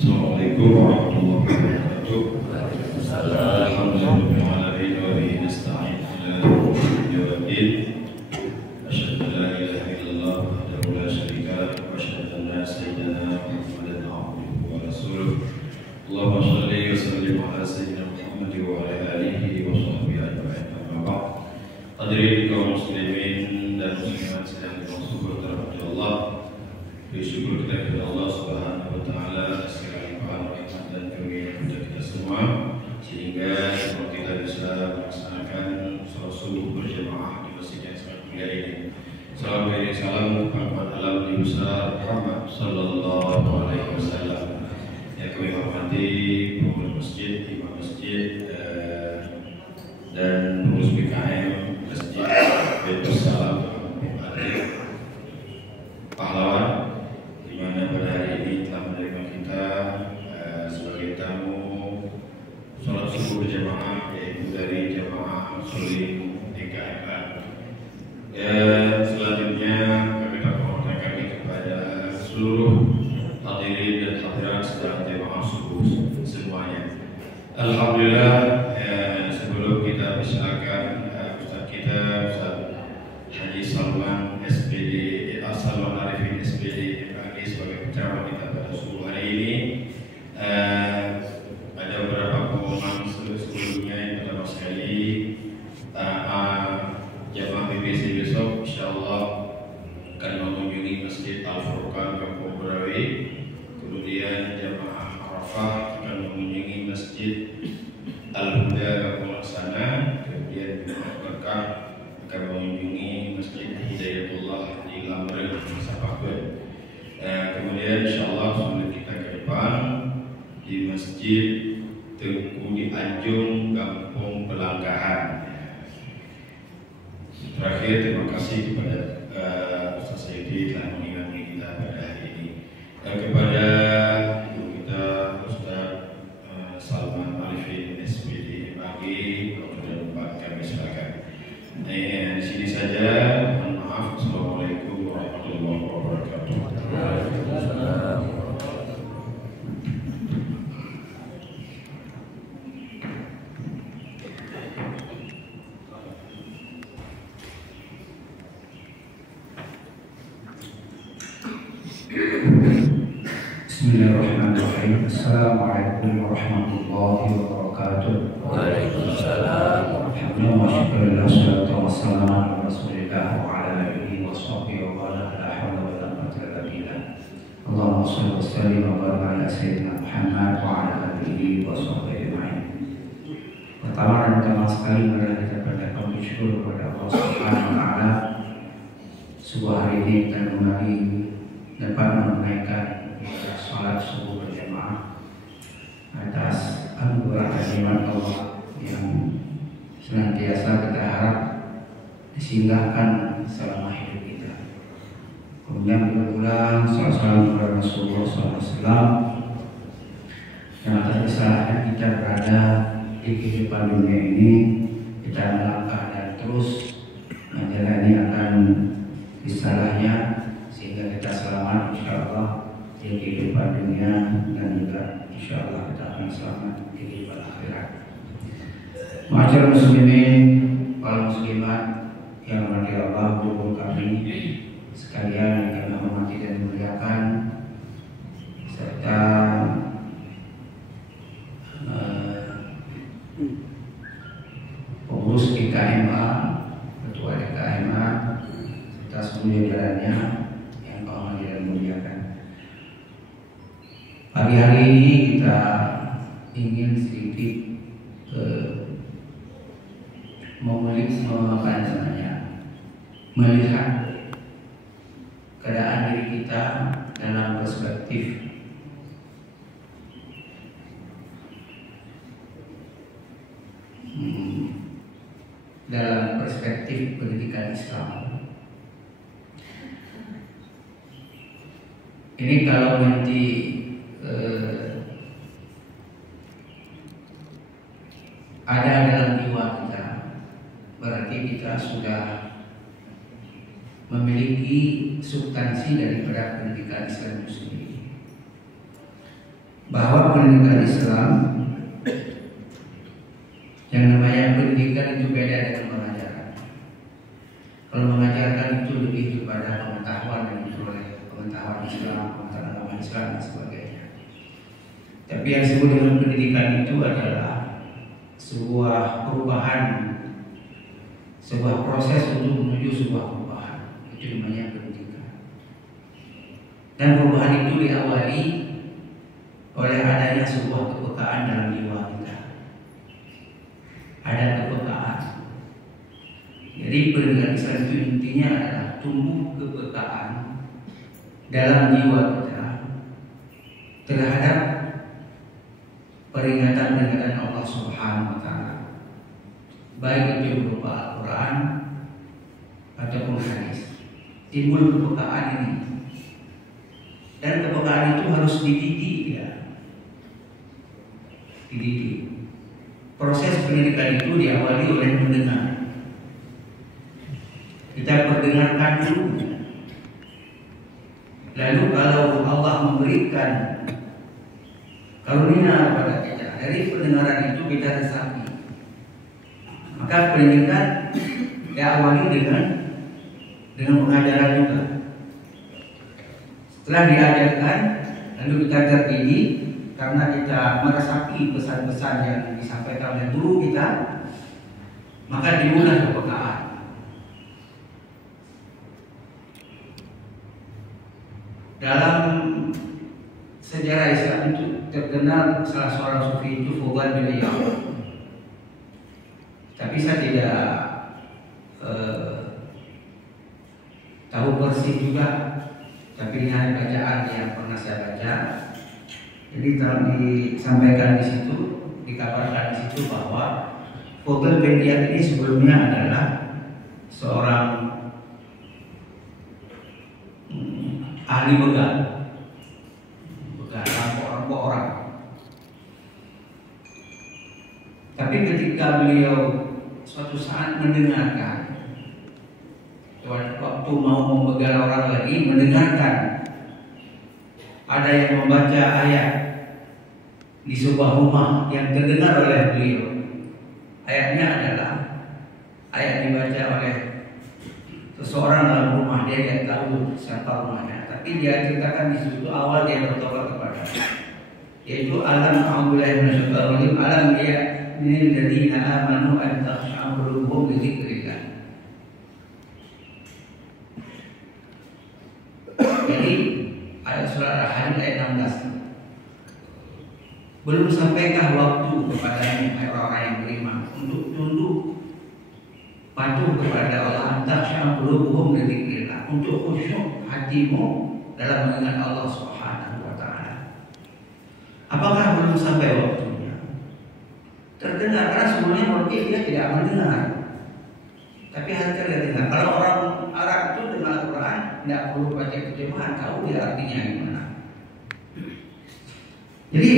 Assalamualaikum warahmatullahi wabarakatuh. Alhamdulillah wa bihi nasta'in ala umuri din. Asyhadu an la ilaha illallah wahdahu la syarika lah wa asyhadu anna sayyidana Muhammadan abduhu wa rasuluh. Allahumma shalli wa sallim ala sayyidina Muhammad wa ala alihi wa sahbihi ajma'in. Amma ba'd. Hadirin kaum muslimin dan muslimat yang bersyukur kepada Allah. Bersyukur kita kepada Allah Subhanahu wa taala segala limpahan rahmat dan karunia kepada kita semua sehingga kita bisa melaksanakan salat subuh berjamaah di masjid yang sangat mulia ini. Salam dan salam kepada alam Nabi besar Muhammad sallallahu alaihi wasallam. Yang kami hormati pengurus masjid, imam masjid dan pengurus BKM masjid Baitul Salam pahlawan dimana pada hari ini telah menerima kita sebagai tamu sholat subuh berjamaah yaitu dari jamaah Muslim TKMA. Selanjutnya kami permohonan kami kepada seluruh hadirin dan hadirat sedang jamaah subuh semuanya. Alhamdulillah, sebelum kita persilakan Ustaz kita Ustaz Haji Salman SPD Salman Arifin SPD sebagai penceramah kita pada subuh hari ini. Ada beberapa pengumuman sebelumnya. Yang pertama sekali, jamaah BBC besok insyaallah akan mengunjungi Masjid Al-Furqan Kampung Berawi. Kemudian jamaah Arafah akan mengunjungi Masjid Al-Huda Kampung Laksana. Kemudian jamaah Berkah akan mengunjungi Masjid Hidayatullah di Lamreng Sapakwe. Kemudian insyaallah sebelum kita ke depan di Masjid Tengku di Anjung Kampung Pelanggahan. Terakhir, terima kasih kepada Ustaz Saidi telah mengingatkan kita pada hari ini. Kepada ibu kita Ustaz Salman Arifin SPD MAG, dan Pak kami silakan. Di sini saja. Mohon maaf. Assalamualaikum warahmatullahi wabarakatuh. Bismillahirrahmanirrahim. Assalamualaikum warahmatullahi wabarakatuh. Waalaikumsalam. Alhamdulillah, wassalatu wassalamu ala Rasulillah wa ala alihi wa sahbihi wa la hawla wa la quwwata illa billah. Allahumma shalli wa sallim wa barik ala sayyidina Muhammad wa ala alihi wa sahbihi ajma'in. Pertama dan utama sekali adalah kita bersyukur kepada Allah Subhanahu wa taala. Sebuah hari ini kita kembali dapat menunaikan salat subuh berjamaah atas anugerah dan nikmat Allah yang senantiasa kita harap disinggahkan selama hidup kita. Kemudian berulang salam kepada Rasulullah SAW yang atas kesalahan kita berada di kehidupan dunia ini, kita melangkah dan terus menjalani akan risalahnya sehingga kita selamat insyaallah di kehidupan dunia dan juga insyaallah kita akan selamat di kehidupan akhirat. Ma'asyiral muslimin wal muslimat yang dirahmati Allah, guru kami sekalian yang kami hormati dan muliakan, serta pengurus DKMA, ketua DKMA, serta seluruh jajarannya yang kami hormati dan muliakan. Pagi hari ini kita ingin sedikit melihat keadaan diri kita dalam perspektif pendidikan Islam. Ini kalau nanti ada dalam jiwa kita, berarti kita sudah memiliki substansi daripada pendidikan Islam itu sendiri. bahwa pendidikan Islam yang namanya pendidikan itu beda dengan pengajaran. Kalau mengajarkan itu lebih kepada pengetahuan yang diperoleh, pengetahuan Islam, pengetahuan agama Islam dan sebagainya. Tapi yang disebut dengan pendidikan itu adalah sebuah perubahan, sebuah proses untuk menuju sebuah perubahan. Itu namanya pendidikan. Dan perubahan itu diawali oleh adanya sebuah kepekaan dalam jiwa kita. Ada kepekaan. Jadi pendidikan Islam itu intinya adalah tumbuh kepekaan dalam jiwa kita terhadap peringatan-peringatan Allah Subhanahu wa Ta'ala, baik itu berupa Al-Quran ataupun hadis. Timbul kepekaan ini, dan kepekaan itu harus dididik ya. Dididik. Proses pendidikan itu diawali oleh mendengar. Kita perdengarkan dulu. Lalu kalau Allah memberikan karunia kepada kita, dari pendengaran itu kita resapi, maka pendidikan diawali dengan pengajaran juga. Setelah diajarkan, lalu kita terdidik karena kita meresapi pesan-pesan yang disampaikan oleh guru kita, maka dimulai kepekaan. Dalam sejarah Islam itu terkenal salah seorang sufi itu Fudail bin Iyad. Tapi saya tidak tahu persis juga, tapi ini hanya bacaan yang pernah saya baca. Jadi telah disampaikan di situ, dikabarkan di situ bahwa Fudail bin Iyad ini sebelumnya adalah seorang ahli begal rampok orang. Tapi ketika beliau suatu saat mendengarkan, waktu mau membegal orang lagi, mendengarkan ada yang membaca ayat di sebuah rumah yang terdengar oleh beliau. Ayatnya adalah ayat dibaca oleh seseorang dalam rumah, dia tidak tahu siapa rumahnya, tapi dia ceritakan di situ awal dia bertobat kepada, yaitu alam a'udzubillahi minasyaitonir rajim, alam ya minal ladzina amanu an takhsha'a qulubuhum li dzikrillah. Jadi ayat surah Al-Hadid ayat 16. Belum sampaikah waktu kepada orang-orang yang beriman untuk tunduk patuh kepada Allah, takhsha'a qulubuhum li dzikrillah, untuk khusyuk hatimu dalam mengingat Allah Subhanahu wa Ta'ala. Apakah belum sampai waktunya? Terdengar, karena sebelumnya mungkin dia tidak mendengar, tapi hati dia dengar. Kalau orang Arab itu dengar Al-Quran tidak perlu baca terjemahan, tahu dia artinya gimana. Jadi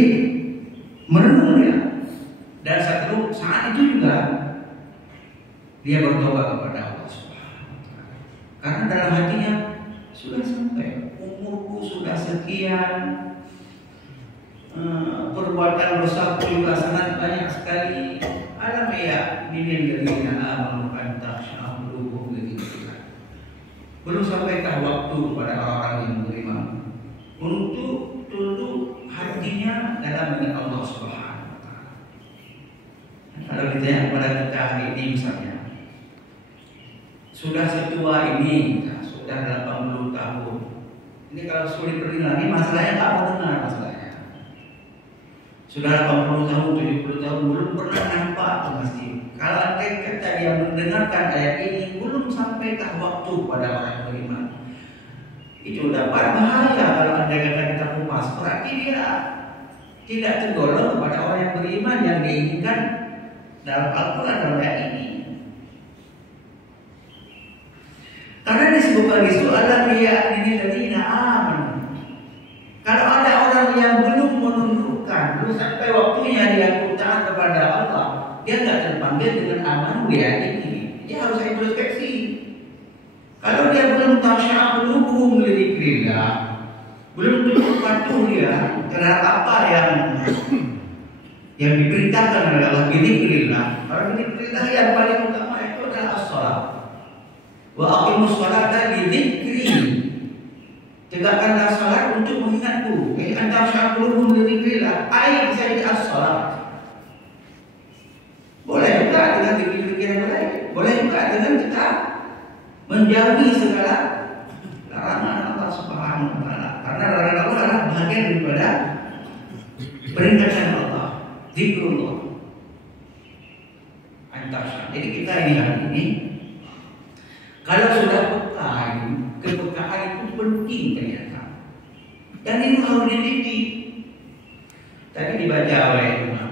merenung dia, dan saat itu juga dia bertobat kepada Allah Subhanahu wa Ta'ala. Karena dalam hatinya sudah sampai, umurku sudah sekian, perbuatan dosaku juga sangat banyak sekali. Alam ya minal ladzina amanu an takhsha'a qulubuhum li dzikrillah. Belum sampaikah waktu kepada orang-orang yang beriman untuk tunduk hatinya dalam mengingat Allah Subhanahu wa Ta'ala. Kalau ditanya kepada kita hari ini misalnya, sudah setua ini, sudah 80 tahun. Ini kalau sulit lagi, masalahnya tak mau dengar masalahnya. Sudah 80 tahun, 70 tahun, belum pernah nampak ke masjid. Kalau andai kata dia mendengarkan ayat ini, belum sampaikah waktu pada orang beriman. Itu dapat bahaya kalau andai kata kita kupas. Berarti dia tidak tergolong kepada orang yang beriman yang diinginkan dalam Al-Quran dalam ayat ini. Karena disebutkan di surah Al-Ladzina amanu. Kalau ada orang yang belum menundukkan, belum sampai waktunya dia taat kepada Allah, dia tidak terpanggil dengan aman di ayat ini. Dia harus introspeksi. Kalau dia belum takhsha'a qulubuhum li dzikrillah, belum tentu patuh dia terhadap apa yang diberitakan oleh Allah. Dzikrillah. Kalau dzikrillah yang paling utama itu adalah as-shalah. Wa aqimus sholata li dzikri. Tegakkanlah salat untuk mengingatku. Jadi antara syaquluhum li dzikrillah, ai bisa jadi as-shalah. Boleh juga dengan zikir-zikir yang lain. Boleh juga dengan kita menjauhi segala larangan Allah Subhanahu wa taala. Karena larangan Allah adalah bagian daripada peringatan Allah, zikrullah. Antasya. Jadi kita ini hari ini kalau sudah peka, kepekaan itu penting ternyata. Dan ini harus dididik. Tadi dibaca oleh Imam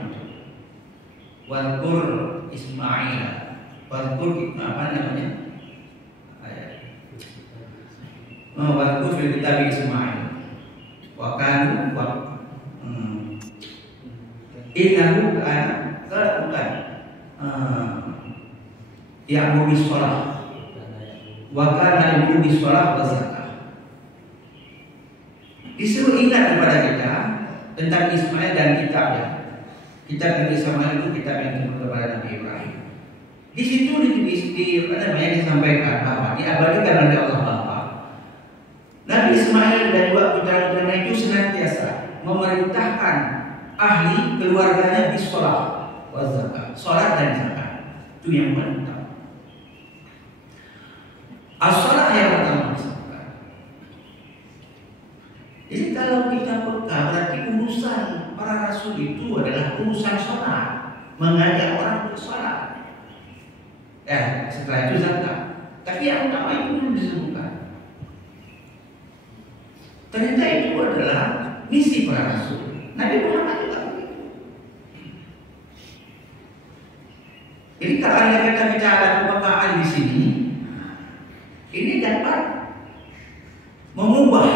Wadkur Ismail, Wadkur apa namanya? Wadkur fil kitab Ismail. Wakan innahu kana bukan ya'muru bis-shalah wa kana ya'muru bis-shalah wa zakah. Disuruh ingat kepada kita tentang Ismail dan kitabnya. Kitab Nabi Ismail itu kitab yang turun kepada Nabi Ibrahim. Di situ disampaikan bahwa diabadikan oleh Allah Bapa. Nabi Ismail dan dua putra-putranya itu senantiasa memerintahkan ahli keluarganya bis-shalah wa zakah, salat dan zakat. Itu yang paling utama. As-shalah yang pertama disebutkan. Jadi kalau kita peka, berarti urusan para rasul itu adalah urusan salat, mengajak orang untuk salat. Setelah itu zakat. Tapi yang utama itu belum disebutkan. Ternyata itu adalah misi para rasul. Nabi Muhammad juga begitu. Jadi kalau anda kata kita ada kepekaan di sini, ini dapat mengubah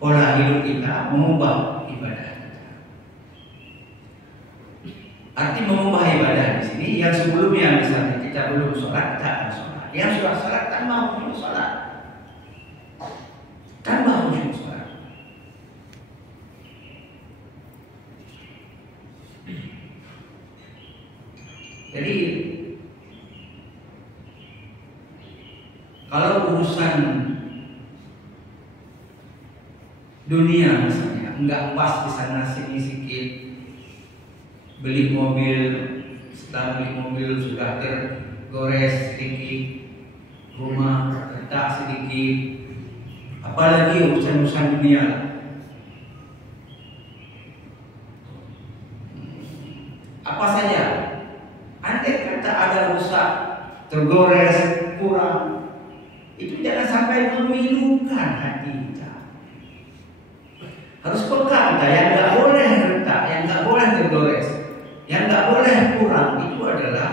pola hidup kita, mengubah ibadah kita. Arti mengubah ibadah di sini yang sebelumnya misalnya kita belum sholat, kita akan sholat. Yang sudah sholat tambah khusyuk sholat, tambah khusyuk sholat. Jadi kalau urusan dunia misalnya enggak pas di sana sini sedikit, beli mobil, setelah beli mobil sudah tergores sedikit, rumah retak sedikit, apalagi urusan-urusan dunia. Apa saja, andai kata ada rusak, tergores, kurang, itu jangan sampai memilukan hati kita. Harus peka kita, yang nggak boleh retak, yang nggak boleh tergores, yang nggak boleh kurang, itu adalah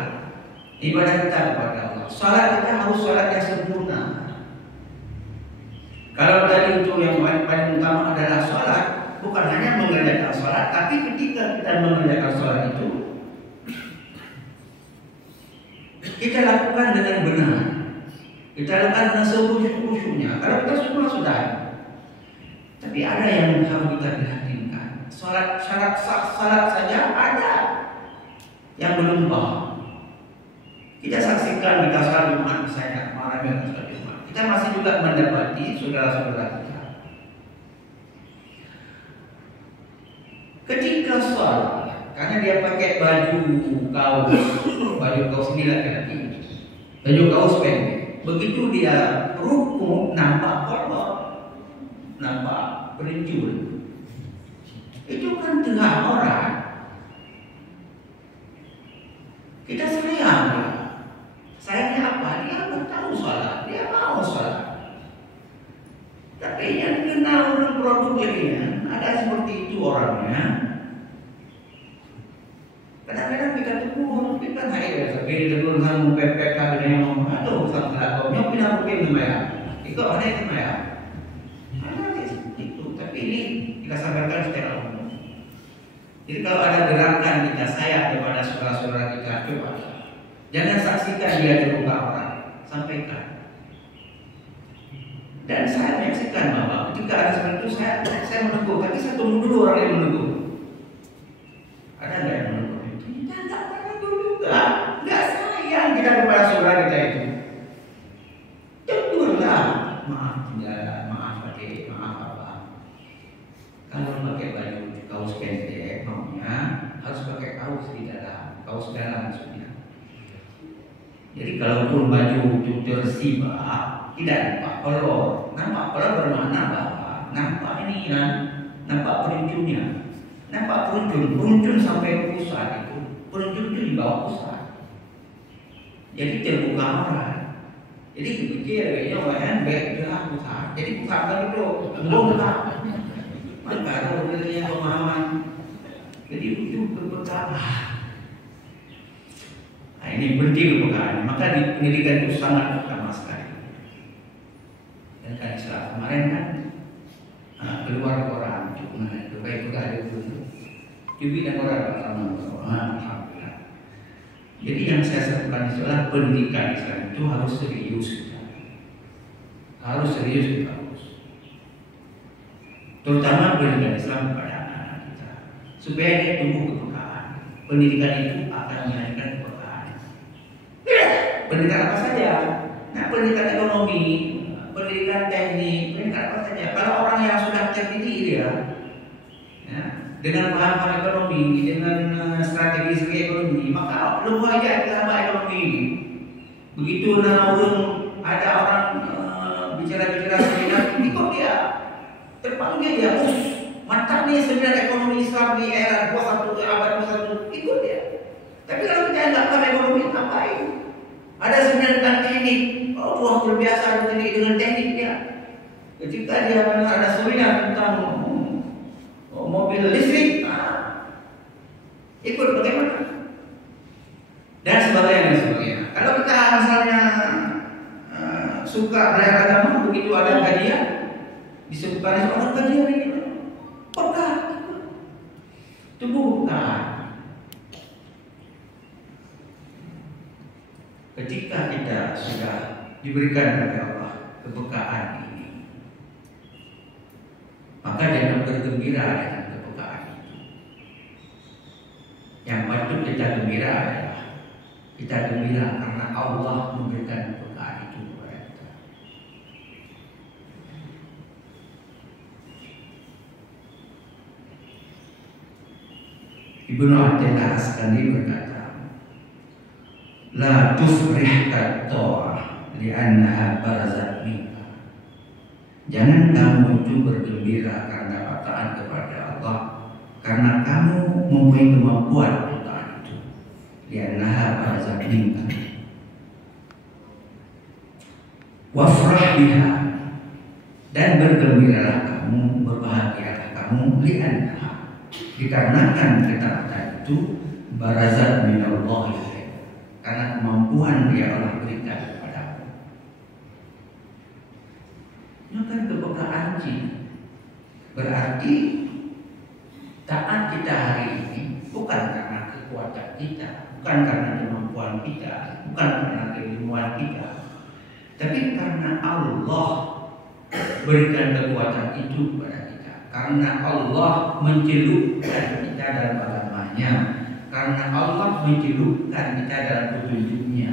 ibadah kita kepada Allah. Salat kita harus salat yang sempurna. Kalau tadi itu yang paling utama adalah salat, bukan hanya mengerjakan salat, tapi ketika kita mengerjakan salat itu kita lakukan dengan benar, kita lakukan dengan sekhusyuk-khusyuknya. Kalau kita semua sudah, tapi ada yang harus kita perhatikan. Syarat salat saja ada yang belum paham. Kita saksikan kita salat Jumat misalnya kemarin yang salat Jumat, kita masih juga mendapati saudara-saudara kita ketika salat, karena dia pakai baju kaos ini laki-laki, baju kaos pendek. Begitu dia rukuk nampak kolor, nampak berinjul. Itu kan tengah orang. Kita sayang dia. Sayangnya apa? Dia nggak tahu sholat, dia mau sholat. Tapi yang kenal produk ini ada seperti itu orangnya. Kadang-kadang kita tegur, kita hai sebagai tegur sama PPK dengan ngomong, aduh sama kau nyok pindah mungkin lumayan. Itu ada yang lumayan. Ada itu, tapi ini kita sampaikan secara umum. Jadi kalau ada gerakan kita sayang kepada saudara-saudara kita, coba jangan saksikan dia terluka orang, sampaikan. Dan saya menyaksikan bahwa ketika ada seperti itu saya menegur, tapi saya tunggu dulu orang yang menegur. Ada nggak yang menegur itu? Ya nggak menegur juga, nggak sayang kita kepada saudara kita itu. Tegurlah, maaf tidak, maaf adik, maaf apa. Kalau pakai baju kaos pendek, maunya harus pakai kaos di dalam, kaos dalam maksudnya. Jadi kalaupun baju itu tersibak, tidak nampak kolor. Nampak kolor bermakna bahwa nampak ini kan, nampak peruncunnya, nampak peruncun sampai pusat itu, peruncun itu di bawah pusat. Jadi terbuka orang. Jadi dipikir kayaknya orang belah pusat. Jadi pusat kan itu belum tak. Maka kalau dia pemahaman, jadi itu berkata. Nah, ini penting kepekaan. Maka di pendidikan itu sangat utama sekali. Dan kan setelah kemarin kan keluar koran itu baik juga ada itu. Cubi dan koran alhamdulillah. Jadi yang saya sebutkan itu adalah pendidikan Islam itu harus serius, harus serius bagus. Terutama pendidikan Islam kepada anak-anak kita, supaya dia tumbuh kepekaan. Pendidikan itu akan melahirkan kepekaan. Pendidikan apa saja? Nah, pendidikan ekonomi, pendidikan teknik, pendidikan apa saja. Kalau orang yang sudah terdidik dia, ya, dengan paham ekonomi, dengan strategi ekonomi, maka lu aja dalam ekonomi. Begitu ada orang bicara-bicara seminar, ikut dia, terpanggil dia, mantap nih seminar ekonomi Islam di era 21 abad 21, ikut dia. Tapi kalau kita nggak paham ekonomi, ngapain? Ada seminar tentang teknik, wah luar biasa dengan teknik dia. Ketika dia ada seminar tentang mobil listrik, ikut bagaimana? Dan sebagainya. Kalau kita misalnya suka belajar agama, begitu ada kajian, disebutkan orang kajian ini, peka, tunggu peka. Ketika kita sudah diberikan oleh Allah kepekaan ini, maka jangan bergembira dengan kepekaan itu. Yang patut kita gembira adalah kita gembira karena Allah memberikan kepekaan itu kepada kita. Ibnu Athaillah Askandi berkata, la tufrihka ta'ah li'annaha barazat minka. Jangan kamu itu bergembira karena taat kepada Allah, karena kamu mempunyai kemampuan untuk taat itu. Li'annaha barazat minka. Wafrah biha, dan bergembiralah kamu, berbahagialah kamu, li'annaha, dikarenakan ketaatan itu barazat minallah, karena kemampuan dia Allah berikan kepadamu. Maka kepekaan ini berarti taat kita hari ini bukan karena kekuatan kita, bukan karena kemampuan kita, bukan karena keilmuan kita, tapi karena Allah berikan kekuatan itu kepada kita. Karena Allah mencelupkan kita dalam agamanya, karena Allah mencelupkan kita dalam petunjuknya.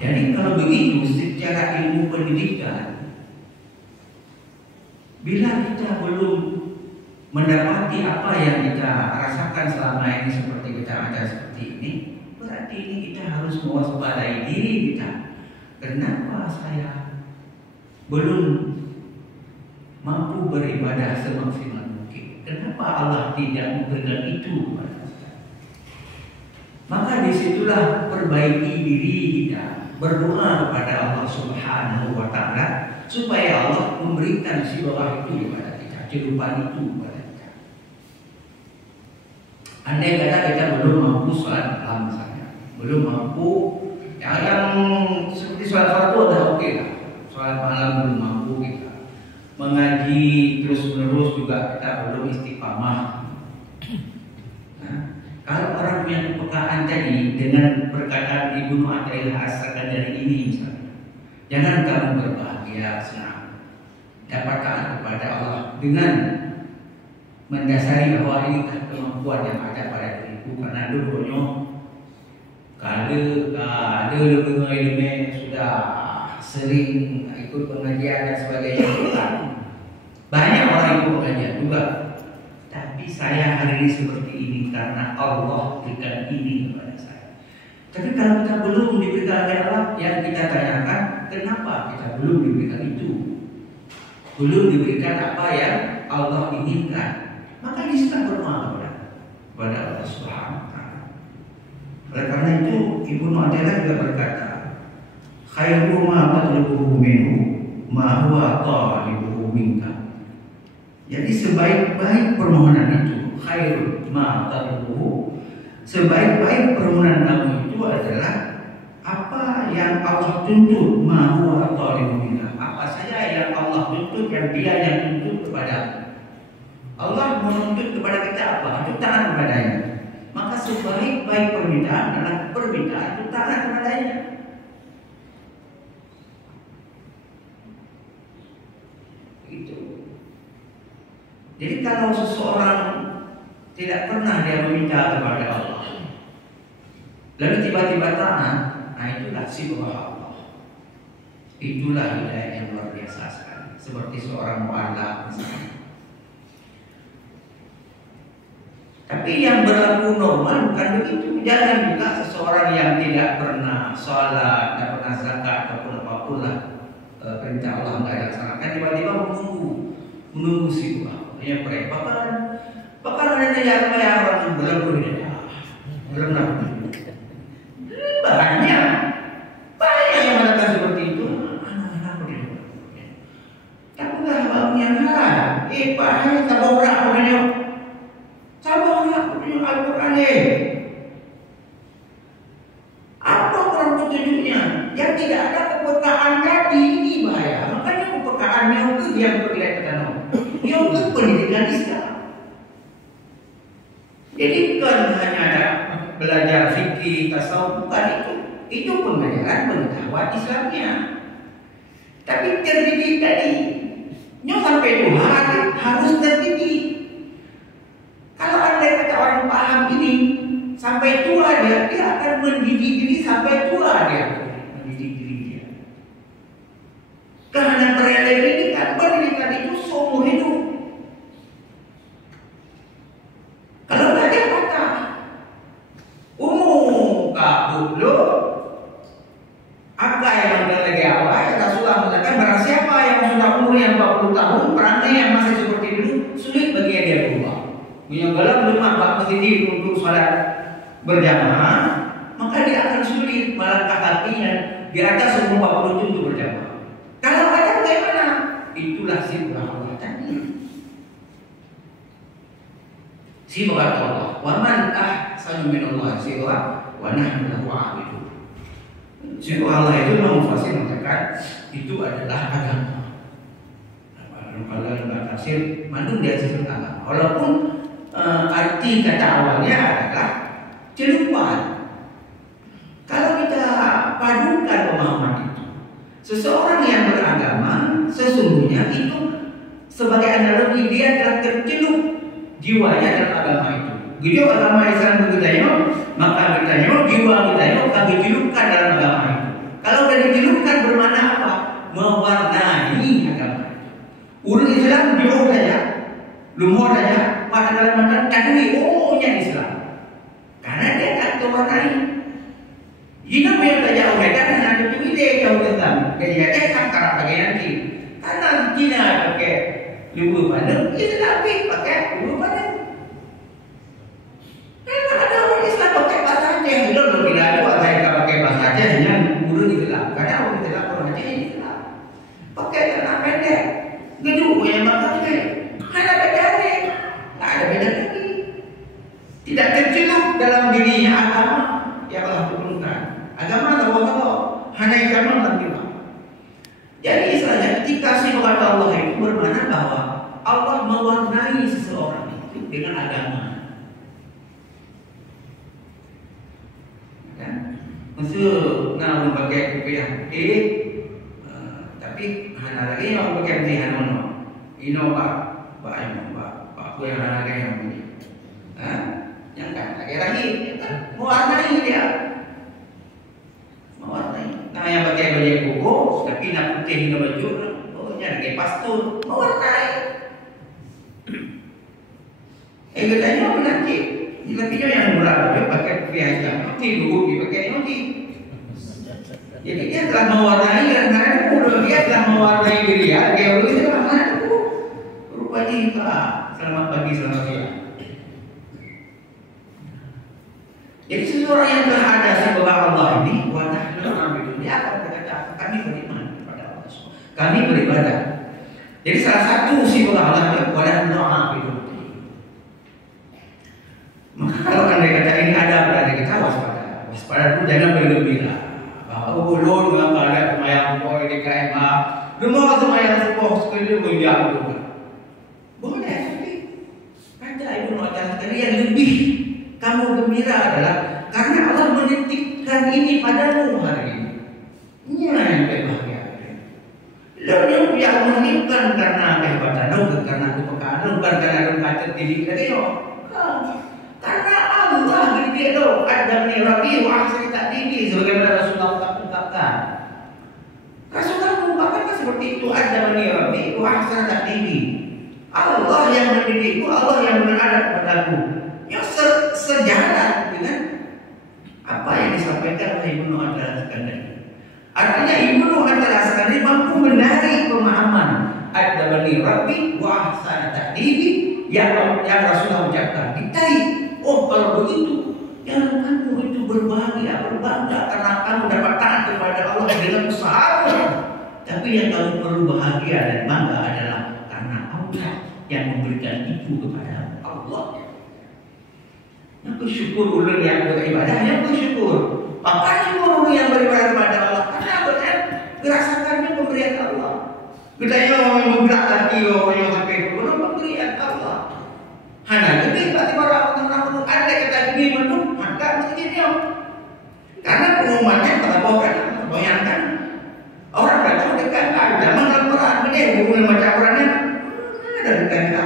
Jadi kalau begitu secara ilmu pendidikan, bila kita belum mendapati apa yang kita rasakan selama ini seperti kita ada seperti ini, berarti ini kita harus mewaspadai diri kita. Kenapa saya belum mampu beribadah semaksimal mungkin? Kenapa Allah tidak memberikan itu kepada saya? Maka disitulah perbaiki diri kita, berdoa kepada Allah Subhanahu wa Ta'ala supaya Allah memberikan sirah itu kepada kita, celupan itu kepada kita. Andai kata kita belum mampu sholat malam misalnya, belum mampu yang seperti sholat fardu udah oke lah, sholat malam belum mampu kita, mengaji terus menerus juga kita belum istiqamah. Nah, kalau orang yang kepekaan tadi dengan perkataan Ibnu Athaillah Askandi ini misalnya, Jangan kamu berbahagia senang dapat taat kepada Allah dengan mendasari bahwa ini kemampuan yang ada pada diriku, karena dulunya kalau lebih sudah sering ikut pengajian dan sebagainya. Banyak orang ikut pengajian juga, tapi saya hari ini seperti ini karena Allah berikan ini kepada saya. Tapi kalau kita belum diberikan oleh Allah, yang kita tanyakan, kenapa kita belum diberikan itu? Belum diberikan apa yang Allah inginkan, maka kita berdoa kepada Allah Subhanahu wa Ta'ala. Oleh karena itu, Ibnu Athaillah juga berkata, khairu ma tatlubuhu minhu ma huwa talibuhu minka. Jadi sebaik-baik permohonan itu, khairu ma tatlubuhu, sebaik-baik permohonan kamu itu adalah apa yang Allah tuntut, ma huwa talibuhu minka. Apa saja yang Allah tuntut, yang Dia yang tuntut kepada Allah menuntut kepada kita apa? Itu taat kepadanya. Maka sebaik-baik permintaan adalah permintaan itu taat kepadanya. Itu. Jadi kalau seseorang tidak pernah dia meminta kepada Allah, lalu tiba-tiba taat, nah itulah sifat Allah. Itulah hidayah yang luar biasa sekali. Seperti seorang mu'allaf misalnya. Tapi yang berlaku normal bukan begitu. Jangan juga seseorang yang tidak pernah sholat, tidak pernah zakat ataupun apapun lah, perintah Allah nggak dilaksanakan, tiba-tiba menunggu si Allah. Dia pray. Bahkan ada yang orang belum dapat. Banyak yang mengatakan seperti itu. Tapi nggak bangun yang halal. Pak, sabar punya. Sabarlah punya Al-Quran. Apa orang petunjuknya? Yang tidak ada kepekaan tadi, ini bahaya. Makanya kepekaannya itu yang berkaitan yang itu pendidikan Islam. Jadi bukan hanya ada belajar fikih, tasawuf, bukan itu. Itu pengajaran pengetahuan Islamnya. Tapi terdidik tadi, sampai Tuhan harus terdidik. Kalau ada kata orang paham ini, sampai tua dia akan mendidik diri sampai tua dia mendidik diri dia. Karena pendidikan itu seumur hidup. Kalau nggak ada kata kabulu, apa yang lagi awal, Rasulullah mengatakan barang siapa yang sudah umurnya 40 tahun, perangai yang masih seperti dulu, sulit bagi dia berubah. Punya galam belum nampak masjid untuk sholat berjamaah, maka dia akan sulit melangkah kakinya di atas umur 40 untuk berjamaah. Kalau ada bagaimana? Itulah sifat Allah tadi. Sifat Allah. Wa man ahsanu minallahi sifat wa nahnu lahu 'abidun. Sifat Allah itu memfasir mengatakan itu adalah agama. Kalau dalam tafsir mandung dia sifat agama. Walaupun arti kata awalnya adalah celupan. Kalau kita padukan pemahaman itu, seseorang yang beragama sesungguhnya itu sebagai analogi dia telah tercelup jiwanya dalam agama itu. Begitu agama Islam begitu, maka kita jiwa kita akan dicelupkan dalam agama itu. Kalau sudah dicelupkan bermakna apa? Mewarnai agama itu. Urut Islam jauh saja, lumur saja. Pada dalam mata tadi umumnya Islam, karena dia tak terwarnai. Jika mereka jauh mereka dan ada ide jauh tentang dia sangkar pakai nanti. Karena Cina pakai lubu pandang, Islam pakai lubu pandang. Karena ada orang Islam pakai bahasa Aceh, itu lebih lalu mereka pakai bahasa Aceh hanya guru Islam. Karena orang Islam orang Aceh Islam pakai celana pendek, gedung yang pakai ada bedanya. Tak ada beda lagi. Tidak tercelup dalam dirinya agama yang Allah turunkan. Agama Allah hanya agama Allah. Jadi istilahnya ketika sifat Allah itu bermakna bahwa Allah mewarnai seseorang itu dengan agama. Kan? Maksud nak pakai kopiah, hana lagi yang pakai di hanono. Ino pak aku yang hana lagi yang ini. Yang kan lagi mewarnai dia. Mewarnai. Nah yang pakai baju kuku tapi nak putih hingga baju, nya lagi pastur mewarnai. Katanya apa nanti? Tapi yang murah dia pakai kopi hitam, tidur dipakai nanti. Jadi dia telah mewarnai karena dia telah mewarnai diri dia. Dia itu mana tu? Rupanya selamat pagi selamat siang. Jadi seseorang yang telah ada sebagai Allah ini, wadah dalam dia akan berkata kami beriman kepada Allah. Kami beribadah. Jadi salah satu sifat Allah itu wadah dalam itu. Maka kalau anda kata ini ada berada kita waspada dulu jangan bergembira. Bahwa ulun dengan ada semayang boy di KMA, rumah semayang sebuah sekali menjauh juga. Boleh tapi kata Ibnu Abbas tadi yang lebih kamu gembira adalah karena Allah menitikkan ini padamu hari ini. Ini yang bahagia. Lalu yang menitipkan karena kehebatan, karena kepekaan, bukan karena kata tinggi tadi. Karena Allah gede loh, ada Rabbi wa ahsani ta'dibi sebagaimana Rasulullah ungkapkan. Rasulullah mengungkapkan seperti itu, ada Rabbi wa ahsani ta'dibi. Allah yang mendidikku, Allah yang beradab kepadaku. Yang sejalan dengan apa yang disampaikan oleh Ibnu Al-Askandari. Artinya Ibnu Al-Askandari mampu menarik pemahaman ada Rabbi wa ahsani ta'dibi yang Rasulullah ucapkan. Ditarik. Oh kalau begitu, jangan kamu itu berbahagia, berbangga karena kamu dapat taat kepada Allah dengan usahamu. Tapi yang kamu perlu bahagia dan bangga adalah karena Allah yang memberikan itu kepada Allah. Yang bersyukur ulun yang beribadah, yang bersyukur. Maka syukur ulun yang beribadah kepada Allah karena benar merasakannya pemberian Allah. Kita yang menggerak hati, yang sampai belum pemberian Allah. Hanya jadi berarti orang ada kata ini menurut maka begini karena pengumumannya melaporkan bayangkan orang datang dekat zaman laporan ini hubungan baca Qurannya ada dekat kita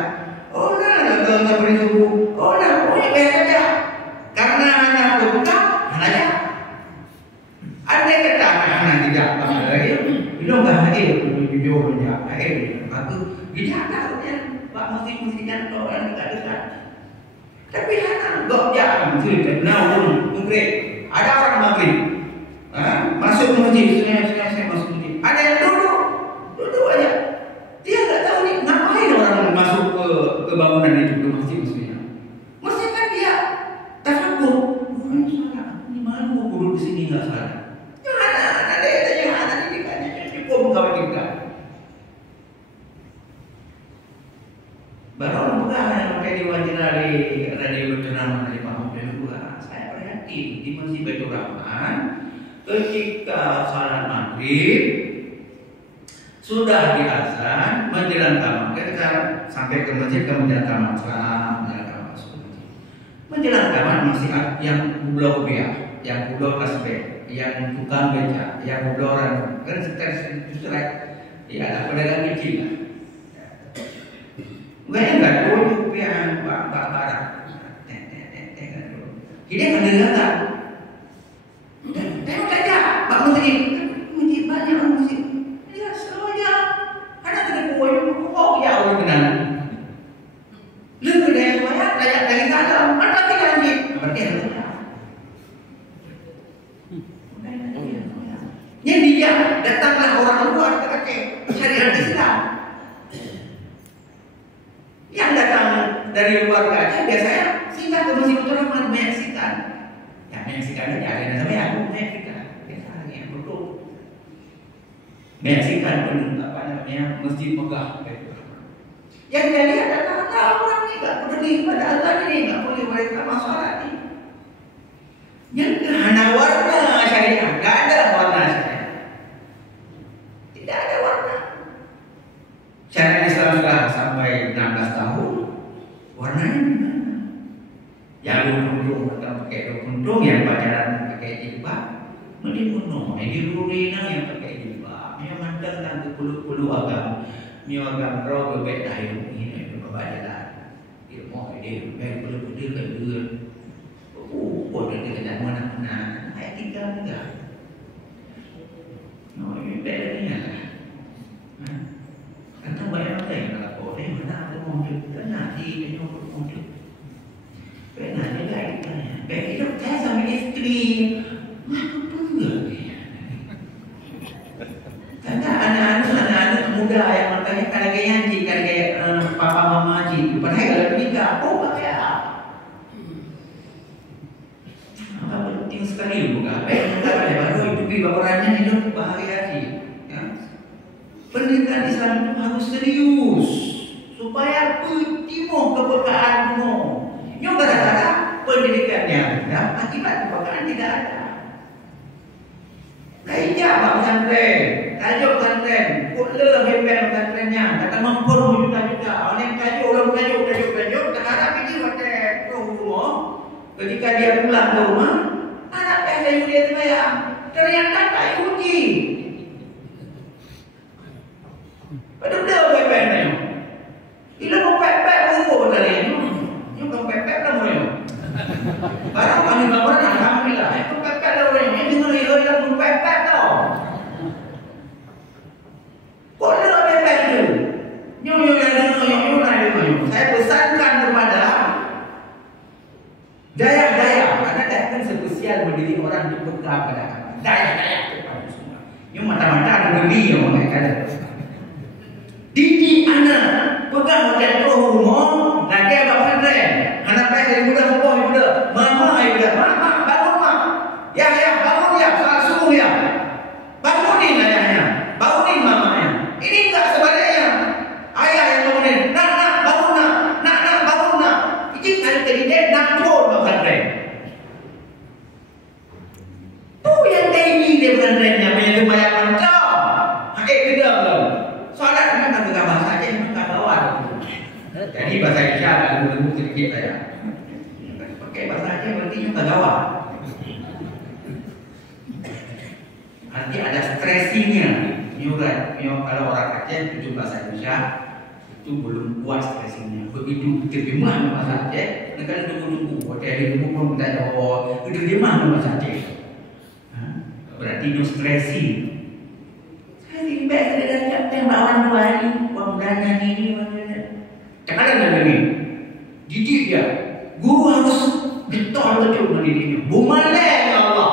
ada seperti subuh pokoknya bayar saja karena anak berbuka hanya ada kata anak tidak lagi belum bahagia jujurnya aku bicara Pak mesti kan orang tidak dekat. Tapi anak gak jangan cerita. Nah, mungkin ada orang maghrib, masuk masjid, saya masuk masjid. Ada yang duduk aja. Dia nggak tahu nih ngapain orang masuk ke bangunan itu ke masjid maksudnya. Mesti kan dia tafakkur. Orang salah, ini mana mau duduk di sini nggak salah. Yang anak ini kan cukup kawan kita. Baru orang bukan yang pakai diwajib radio berceramah dari Pak Mufti juga. Saya perhatikan di Masjid Baitur Rahman ketika salat maghrib sudah diazan menjelang tamat. Kita sampai ke masjid kemudian tamat menjelang tamat masih yang pulau biak, yang pulau tasbih, yang tukang beca, yang pulau orang kan justru ya pedagang kecil lah. Enggak dulu yang barat. Ini akan dilihat. Tengok saja, Pak Menteri. Masjid banyak orang masjid. Ya semuanya. Karena tidak kuat ya orang kenal. Lebih dari semuanya, dari sana. Mana tinggal lagi? Berarti ada. Yang dia datanglah orang luar ke syariat Islam. Yang datang dari luar Aceh biasanya singgah ke Masjid Baitur Rahman menyaksikan. Ya menyaksikan aja ada namanya aku menyaksikan. Biasa yang betul. Menyaksikan apa namanya Masjid Megah Baitur Rahman. Yang dia lihat datang orang ini nggak peduli pada Allah ini nggak boleh mereka masalah ini. Yang hanya warna syariah, nggak ada warna syariah. Tidak ada warna. Syariat Islam sudah sampai 16 tahun, warnanya gimana? Yang lumpuh pakai kuntung, yang pacaran pakai jilbab, mending kuno. Yang di Rurina yang pakai jilbab, yang tentang puluh agam, agam roh berbeda hidup ini berbeda. Dia mau dia puluh kedua. Oh, dia kena mana? Ayat 3 enggak. No, ini bedanya. Karena banyak orang yang nak boleh mana ada mobil, kena di mobil. Benar dia tanya. Baik hidup saya sama istri. Karena anak-anak muda yang makanya kadang nyanyi, kadang papa mama nyanyi. Padahal kalau nikah, pakai apa? Apa penting sekali bukan? Baru hidup baperannya hidup bahagia sih. Ya. Pendidikan Islam itu harus serius supaya petimu keberkahanmu. Yang gara-gara pendidikannya rendah, akibat keberkahan tidak ada. Kaya apa pesantren, tajuk pesantren, kula bebel pesantrennya, kata mempur juta-juta. Orang tajuk, terhadap ini pada rumah. Ketika dia pulang ke rumah, anak saya dia sembahyang, ternyata tak uji. Pada dia bebelnya, bila mau pepek rumah tadi, yang mau pepek lah mau. Barang kami bawa alhamdulillah, itu pepek lah orang yang dengar dia mau pepek tau. Kalau pepek tu, nyonya saya pesankan kepada daya-daya, karena daya kan spesial mendidik orang untuk berkah pada daya-daya kepada semua. Yang mata-mata ada lebih yang mereka ada. Didik anak, pegang macam rumah, nanti abang pesantren. Anak saya dari muda semua muda, mama bangun mak, ya bangun ya, salat subuh ya, bangunin ayahnya, bangunin mamanya. Ini enggak sebaliknya, ayah yang bangunin, nak bangun nak bangun nak. Ini ada terjadi nak turun pesantren. Tu yang tinggi dia pesantrennya, punya sembahyang macam, kedam tu. Soalan memang tak bahasa aja memang tak bawa. Jadi bahasa Indonesia agak lembut sedikit saya. Pakai bahasa aja berarti juga gawa. Nanti ada stressingnya. Kalau orang Aceh tujuh bahasa Indonesia itu belum puas stressingnya. Begitu terjemah bahasa Aceh, mereka tunggu. Hotel itu belum kita jawab. Terjemah bahasa Aceh. Berarti no stressing. Saya biasa dia datang bawa dua hari, pemudanya ini. Kadang-kadang ini, didik dia. Guru harus betul-betul mendidiknya. Bumalai ya Allah.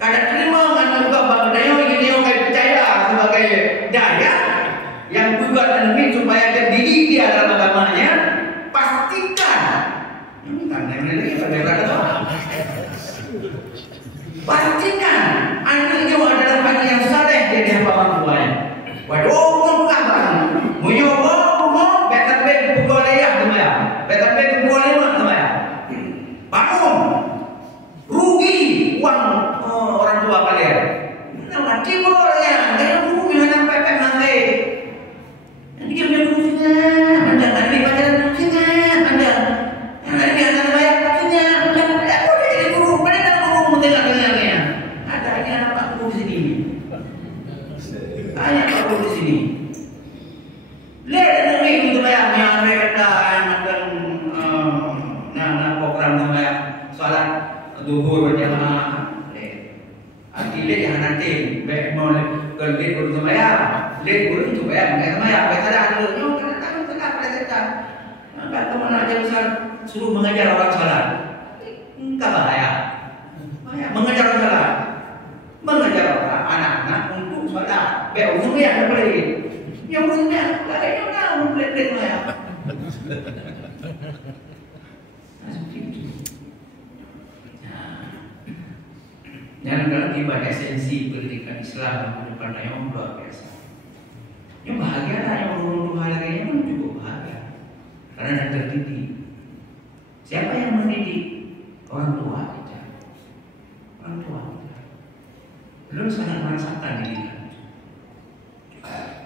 Kadang terima dengan juga bangdanya yang percaya sebagai daya yang juga demi supaya terdidik dia dalam agamanya. Pastikan. Ini tanda lagi pada berada. Pastikan anaknya adalah anak yang saleh dari hamba orang tuanya. Waduh, kabar. Munyobo, betat bet pukul ayah namanya. Betat bet pukul 5 namanya. Bangun. Rugi uang orang tua kalian. Nama timur ya, dia rugi dengan pepek nanti. Nanti dia berfungsinya, anda nanti baca fungsinya, anda. Yang nanti anda bayar fungsinya, anda boleh jadi guru, mereka guru mungkin lagi. Ada anak pak guru di sini. Banyak pak guru di sini. Lihat nanti itu bayar yang mereka yang program namanya salat zuhur berjamaah. Lihat yang nanti mau kerja guru semaya, lihat guru itu bayar mereka semaya. Mereka ada dulu, kena pada kita. Enggak kemana aja besar suruh mengajar orang salat. Enggak bahaya. Mengajar orang salat, mengajar orang anak-anak untuk salat. Ujungnya ada beli. Yang ujungnya kayaknya udah beli ya. Dan kalau ibadah esensi pendidikan Islam di depan yang luar biasa. Yang bahagia lah, yang urut bahagianya pun cukup bahagia karena terdidik. Siapa yang mendidik? Orang tua kita. Orang tua kita. Belum sangat merasakan didikan.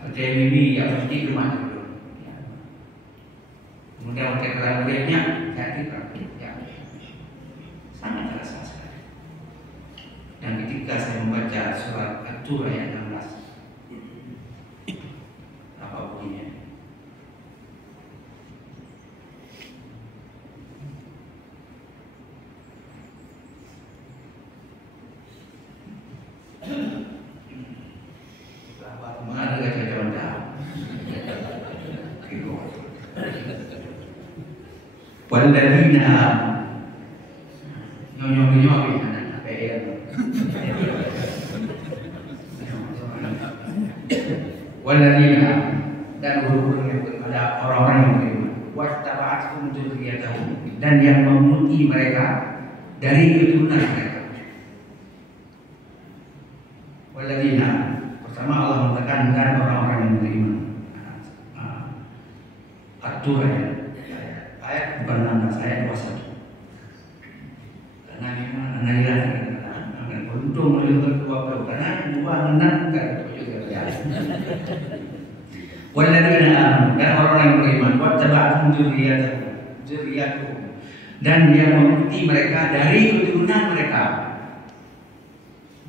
Macam ini yang mesti rumah dulu. Kemudian waktu kemudiannya jadi praktik. Sangat terasa sekali. Dan ketika saya membaca surat At-Tur ayat 6 Walladzina nyonyong-nyonyong Walladzina dan huruf yang kepada orang-orang yang beriman. Wattaba'athum dzurriyyatahum dan yang mengikuti mereka dari keturunan mereka. Walladzina pertama Allah menekankan orang-orang yang beriman. Atur ayat bukan 16 ayat 21. Karena beruntung melihat kedua karena dua menangkan Walladzina amanu dan orang yang beriman wattaba'athum dzurriyyatahum dan yang mengikuti mereka dari keturunan mereka.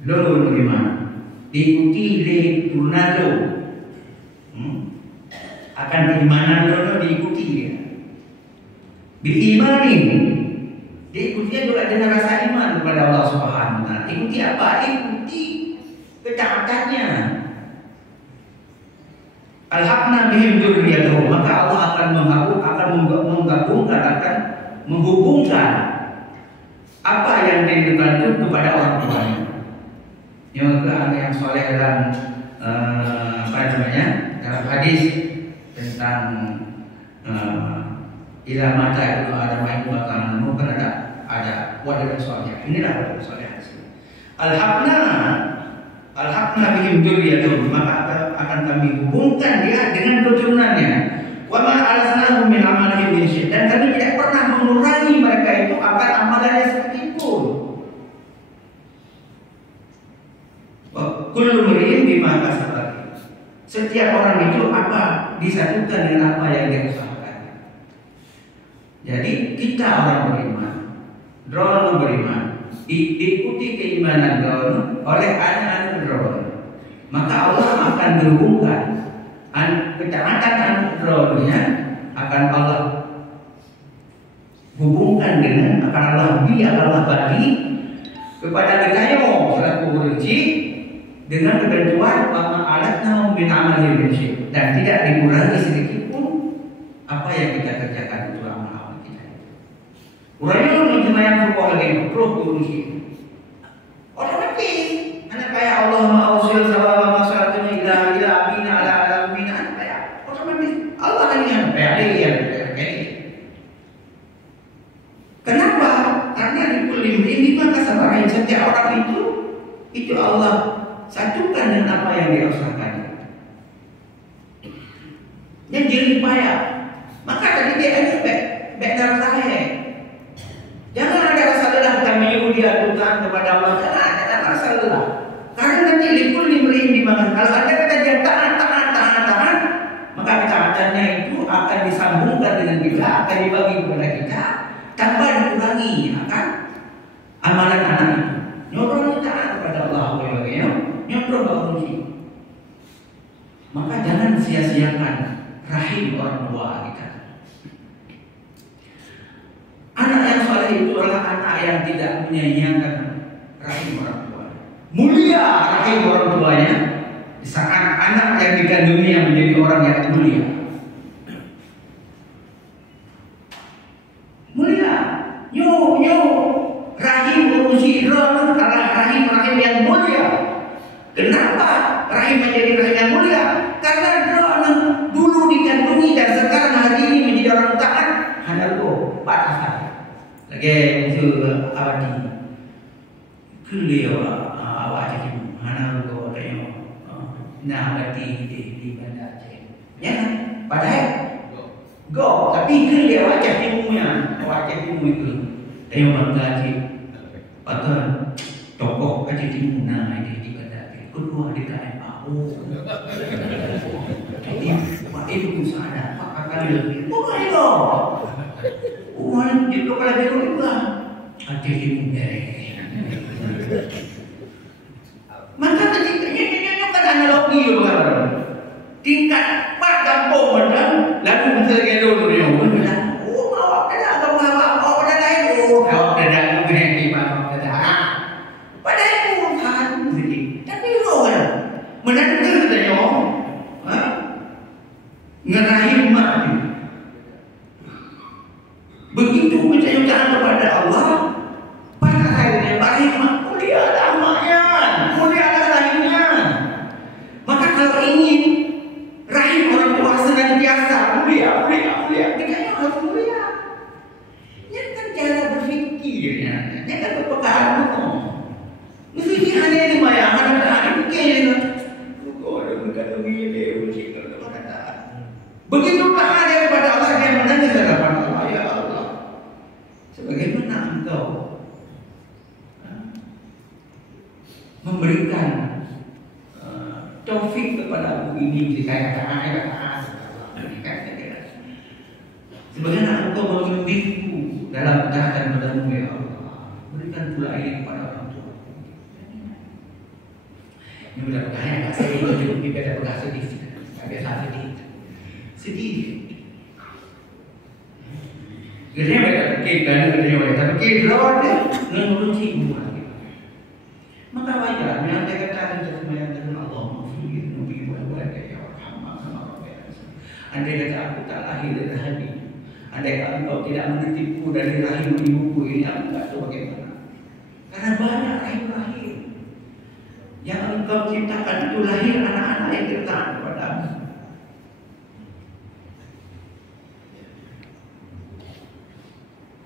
Lo beriman diikuti dari keturunan lo. Akan keimanan lo diikuti dia. Biimani diikuti juga dengan rasa iman kepada Allah Subhanahu wa taala. Ikuti apa? Ikuti ketaatannya. Alhaqna bihim dzurriyyatahum, maka Allah akan menggabungkan, akan menghubungkan apa yang dilakukan itu kepada orang tuanya. Yang anak yang soleh dalam dalam hadis tentang ila mata itu ada main bakalan mungkin ada wadah soleh. Inilah wadah soleh. Alhaqna bihim dzurriyyatahum, maka akan kami hubungkan dia dengan keturunannya. Wa ma alasnahum min amalihim min syai', dan kami tidak pernah mengurangi mereka itu akan amalannya sedikitpun. Wa kullu mri'in bima kasaba. Setiap orang itu apa disatukan dengan apa yang dia usahakan. Jadi kita orang beriman, drone beriman, diikuti keimanan drone oleh anak-anak drone. Maka Allah akan berhubungkan ketaatan drone-nya akan Allah hubungkan dengan akan Allah bagi kepada kita selaku rinci dengan ketentuan wa alatna min amalihim min syai', dan tidak dikurangi sedikit pun apa yang kita kerjakan itu amal-amal kita. Urang-urang yang sekolah lagi terus urusi. Otomatis anak kayak Allah ma'ausil sawaba masalatun ila abina ala alamina anak kayak otomatis Allah kan yang kayak kenapa? Karena di kulim ini maka sabaran setiap orang itu Allah satukan dengan apa yang dia usahakan. Yang jadi payah. Maka tadi dia ada baik dalam saya. Jangan ada rasa lelah kita menyuruh dia Tuhan kepada Allah. Jangan rasa lelah. Karena nanti likul limri'in dimakan. Kalau ada kata dia tahan, maka ketaatannya itu akan disambungkan dengan kita, akan dibagi kepada kita tanpa dikurangi akan amalan anak itu. Nyorong taat kepada Allah nyorong berfungsi. Maka jangan sia-siakan rahim orang tua kita. Anak yang saleh itu adalah anak yang tidak menyia-nyiakan rahim orang tua. Mulia rahim orang tuanya saat anak yang dikandungnya menjadi orang yang mulia. Mulia, rahim berusi adalah rahim yang mulia. Kenapa rahim menjadi rahim yang mulia? Karena dulu dikandungi dan sekarang hari ini menjadi orang taat. Hanya itu batasan. Lagi itu abadi. Kuliah awak jadi mana itu ada yang nak abadi di bandar je. Ya, padahal go tapi kuliah wajah timunya itu. Dia bangga je. Patut tokoh aja timu nah ini di bandar. Kedua di KMA. Pak itu sana, Pak akan lebih. Bukan itu. Uang itu kalau dia berubah, hati ibunya. Maka ketikanya kan analogi juga. Tingkat Pak kampung mana, lalu bisa gendong dia. Oh, awak dah awak dah lain. Awak dah begini awak dah. Padahal Tuhan sedih. Tapi orang menantu katanya, ngerahim mati. Begitu memberikan taufik kepada aku ini dikatakan sebagaimana engkau membimbingku dalam ketaatan padamu ya Allah, berikan pula ini kepada orang tua. Ini mudah-mudahan nggak sedih, cukup kita nggak sedih, nggak biasa sedih. Kerja mereka pikirkan, kerja mereka pikir lawan dia mengurusi rumah. Maka wajarnya mereka katakan dengan Allah maafkan nabi buat ya Muhammad sama Rabbana. Andai kata aku tak lahir dari hati, andai kata engkau tidak menitipku dari rahim ibuku ini, aku tak tahu bagaimana. Karena banyak rahim-rahim yang engkau ciptakan itu lahir anak-anak yang taat kepadamu.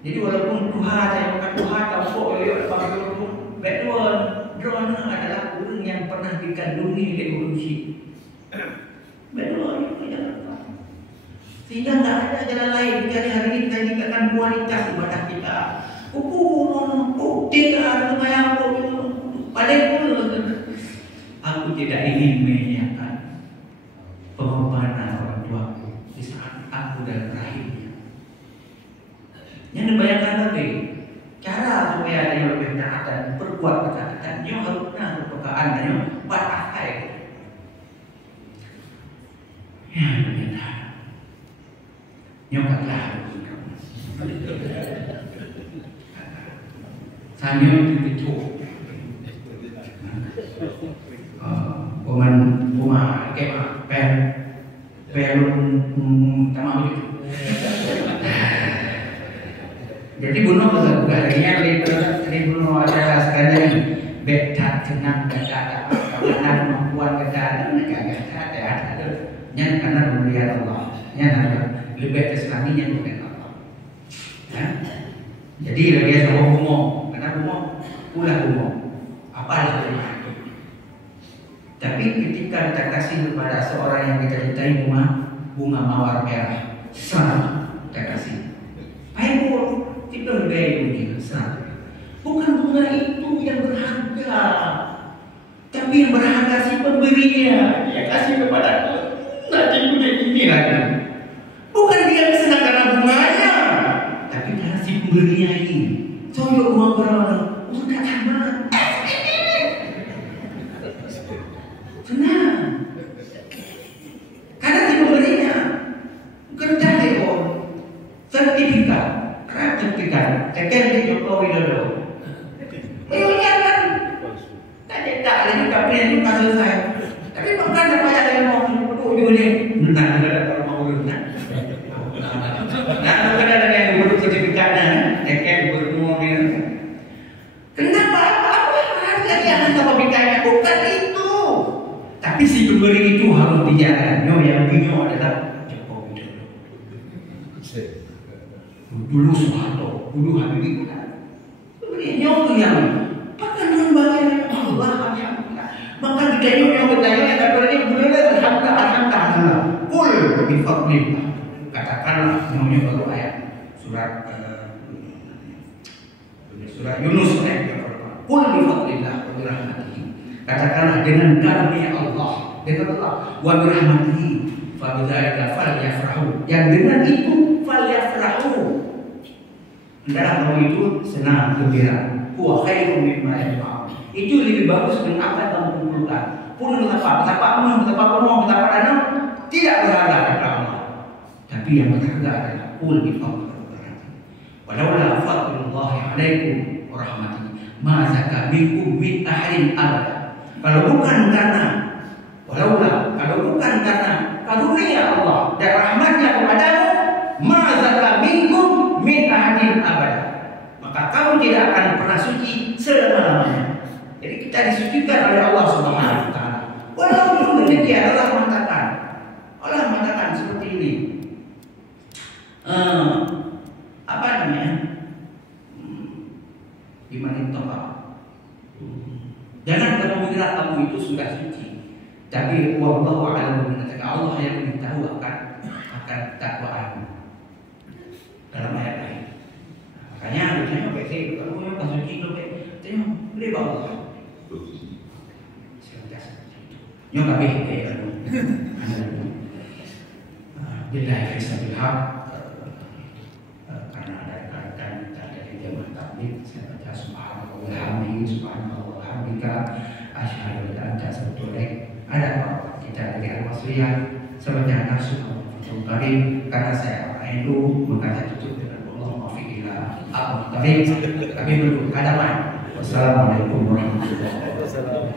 Jadi walaupun Tuhan saya bukan Tuhan tahu kok yo pun background drone adalah burung yang pernah dikandungi oleh evolusi. Background sehingga tidak ada jalan lain kecuali hari ini kita tingkatkan kualitas ibadah kita. Tidak lumayan paling aku tidak ingin menyanyiakan pengorbanan orang tuaku di saat aku dalam rahimnya. Yang dibayangkan lagi cara supaya ada yang lebih taatan, perkuat ketaatan, yang harus kepekaan dan yang pakai. Yang kata Saya itu Uma kayak pelun tamam itu. Jadi bunuh galinya di bunuh adalah sekalian betat senang kata kawanan membuat kata ada yang karena melihat Allah yang lebih kesenangannya bukan Allah. Jadi lebih sama umum karena umum pula umum apalah itu. Tapi ketika kita kasih kepada seorang yang kita cintai bunga mawar merah, selalu kita kasih. Baik kita menghargai dunia selalu. Bukan bunga itu yang berharga, tapi yang berharga si pemberinya. Dia kasih kepada aku. Nanti udah ini lagi. Bukan dia senang karena bunganya, tapi karena si pemberinya ini. Soalnya uang berapa? Udah sama. Senang. Karena si pemberinya kerja demo sertifikat. Tekan di Jokowi Widodo. Iya kan? Tadi tak ada juga itu kasus saya. Tapi bukan apa yang mau ujungnya. Nah, ada mau nah. Nah, bukan ada yang beruk sertifikatnya. Tekan berumur dia. Kenapa? Apa harga dia akan sertifikatnya? Bukan itu. Tapi si pemberi itu harus dijaga. Yang bingung adalah Jokowi Widodo. Dulu Soeharto, dulu Habibie kan. Beliau yang bahkan dengan bagian Allah alhamdulillah. Maka kita yang bertanya ada berarti boleh alhamdulillah. Kul bi fadlillah. Katakanlah namanya baru ayat surat Yunus ayat Kul bi fadlillah wa bi rahmatihi. Katakanlah dengan karunia Allah, dengan Allah wa bi rahmatihi fa bidzalika falyafrahu. Yang dengan itu falyafrahu. Hendaklah kamu itu senang gembira. Huwa khairum mimma yajma'un. Itu lebih bagus dari apa yang kamu kumpulkan. Pun betapa penuh, betapa danau tidak berharga kepada Allah. Tapi yang berharga adalah qul bi fadlillah. Walaula fadlullahi 'alaikum wa rahmatihi ma zaka minkum min ahadin abada. Kalau bukan karena karunia Allah dan rahmatnya kepadamu, ma zaka minkum min ahadin abada, maka kamu tidak akan pernah suci selama-lamanya. Jadi kita disucikan oleh Allah Subhanahu wa taala. Walaupun demikian Allah mengatakan seperti ini. Apa namanya? Gimana toka? Jangan kamu mengira kamu itu sudah suci. Tapi wallahu a'lam bishawab. Allah yang lebih tahu akan takwaanmu. Dalam ayat lain. Makanya harusnya PC kalau yang suci itu tengok boleh bawa. logika seperti itu. Yang kami bila fisabilillah karena ada rekan-rekan dari jamaah tabligh, saya baca subhanallah walhamdulillah subhanallah walhamdulillah asyhadu an la ilaha illallah. Ada apa kita dari al-wasliyah sebaca nafsu Karim, karena saya orang itu maka tutup dengan Allahumma fi'illah Abu Karim. Kami duduk hadapan. Wassalamualaikum warahmatullahi wabarakatuh.